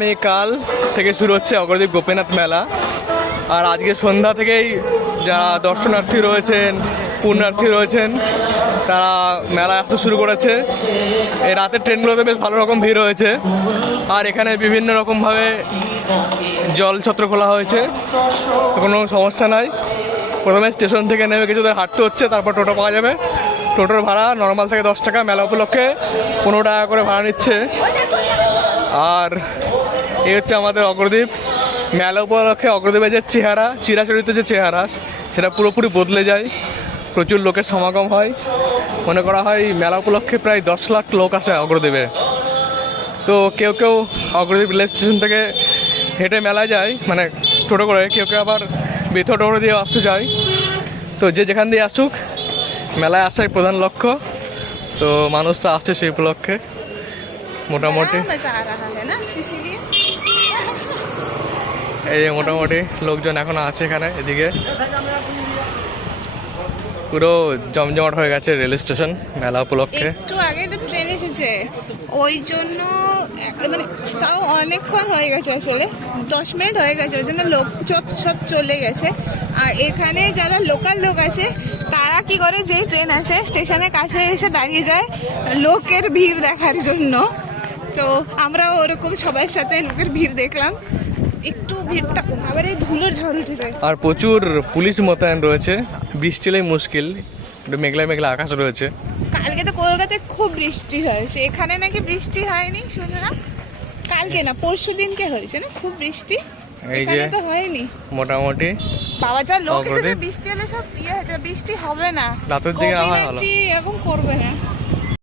কাল থেকে শুরু হচ্ছে অগ্রদ্বীপ গোপীনাথ মেলা। আর আজকে সন্ধ্যা থেকেই যারা দর্শনার্থী রয়েছেন, পুণ্যার্থী রয়েছেন, তারা মেলা আসতে শুরু করেছে। এই রাতের ট্রেনগুলোতে বেশ ভালো রকম ভিড় হয়েছে। আর এখানে বিভিন্ন রকমভাবে জলছত্র খোলা হয়েছে, কোনো সমস্যা নাই। প্রথমে স্টেশন থেকে নেমে কিছুদের হাঁটতে হচ্ছে, তারপর টোটো পাওয়া যাবে। টোটোর ভাড়া নর্মাল থেকে 10 টাকা, মেলা উপলক্ষে 15 টাকা করে ভাড়া নিচ্ছে। আর এই হচ্ছে আমাদের অগ্রদ্বীপ মেলা উপলক্ষে। অগ্রদ্বীপের যে চেহারা, চিরাচরিত যে চেহারা, সেটা পুরোপুরি বদলে যায়। প্রচুর লোকের সমাগম হয়। মনে করা হয় মেলা উপলক্ষে প্রায় 10 লাখ লোক আসে অগ্রদ্বীপে। তো কেউ কেউ অগ্রদ্বীপ রেল স্টেশন থেকে হেঁটে মেলায় যায়, মানে টোটো করে। কেউ কেউ আবার বেথ টোটো দিয়ে আসতে চায়। তো যে যেখান দিয়ে আসুক, মেলায় আসাই প্রধান লক্ষ্য। তো মানুষ তো আসছে সেই উপলক্ষে মোটামুটি। এই যে মোটামুটি লোকজন এখনো আছে এখানে। এদিকে পুরো জমজমাট হয়ে গেছে রেল স্টেশন মেলা উপলক্ষে। একটু আগে তো ট্রেন এসেছে, ওই জন্য মানে তাও অনেকক্ষণ হয়ে গেছে, আসলে 10 মিনিট হয়ে গেছে, ওই জন্য লোক সব চলে গেছে। আর এখানে যারা লোকাল লোক আছে, তারা কি করে, যেই ট্রেন আসে স্টেশনের কাছে এসে দাঁড়িয়ে যায় লোকের ভিড় দেখার জন্য। তো আমরাও ওরকম সবার সাথে লোকের ভিড় দেখলাম। একটু ভিড়টা আবার এই ধুলোর ঝড় উঠে যায়। আর প্রচুর পুলিশ মোতায়েন রয়েছে। বৃষ্টি হলেই মুশকিল, একটু মেঘলা মেঘলা আকাশ রয়েছে। কালকে তো কলকাতায় খুব বৃষ্টি হয়েছে, এখানে নাকি বৃষ্টি হয়নি শুনলাম। কালকে না পরশু দিনকে হয়েছে না খুব বৃষ্টি, এখানে তো হয়নি। মোটামুটি বাবা যা লোক এসেছে, বৃষ্টি হলে সব বৃষ্টি হবে না, রাতের দিকে এখন করবে না।